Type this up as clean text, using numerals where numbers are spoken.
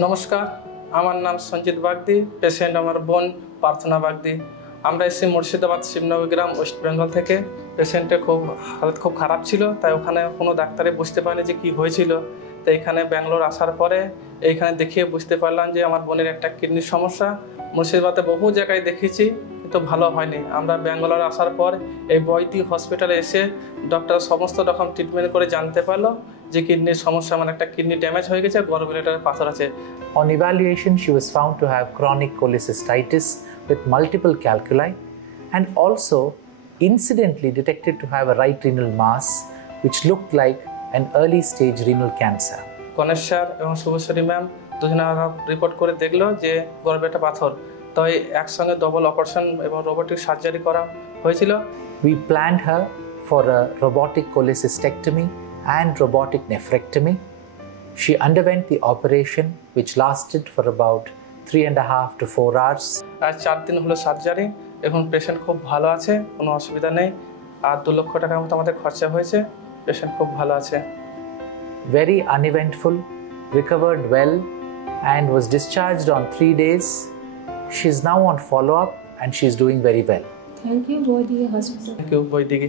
নমস্কার, আমার নাম সঞ্জিত বাগদি, পেশেন্ট আমার বোন প্রার্থনা বাগদি। আমরা এসেছি মুর্শিদাবাদ শিবনগর গ্রাম, ওয়েস্ট বেঙ্গল থেকে। পেশেন্টের হালত খুব খারাপ ছিল, তাই ওখানে কোনো ডাক্তারে বুঝতে পারেনি যে কী হয়েছিল। তো এইখানে ব্যাঙ্গালোর আসার পরে এইখানে দেখিয়ে বুঝতে পারলাম যে আমার বোনের একটা কিডনির সমস্যা। মুর্শিদাবাদে বহু জায়গায় দেখিয়েছি, কিন্তু ভালো হয়নি। আমরা ব্যাঙ্গালোর আসার পর এই বৈদ্য হসপিটালে এসে ডক্টর সমস্ত রকম ট্রিটমেন্ট করে জানতে পারলো যে কিডনির সমস্যা, মানে একটা কিডনি ড্যামেজ হয়ে গেছে, গলব্লাডারে পাথর আছে। On evaluation, she was found to have chronic cholecystitis with multiple calculi and also incidentally detected to have a right renal mass which looked like an early stage renal cancer. Ganesh sir এবং Subhashree ma'am দুজনে report করে দেখলো যে গলব্লাডারে পাথর, তাই একসঙ্গে double operation এবং robotic surgery করা হয়েছিল। We planned her for a robotic cholecystectomy and robotic nephrectomy. She underwent the operation which lasted for about 3.5 to 4 hours. আর 4 দিন হলো সার্জারি। এখন পেশেন্ট খুব ভালো আছে, কোনো অসুবিধা নেই। আর 2 লক্ষ টাকার মতো আমাদের খরচা হয়েছে। পেশেন্ট খুব ভালো আছে। Very uneventful, recovered well and was discharged on 3 days. She is now on follow-up and she is doing very well. Thank you, Boydigi Hospital. Thank you, Boydigi.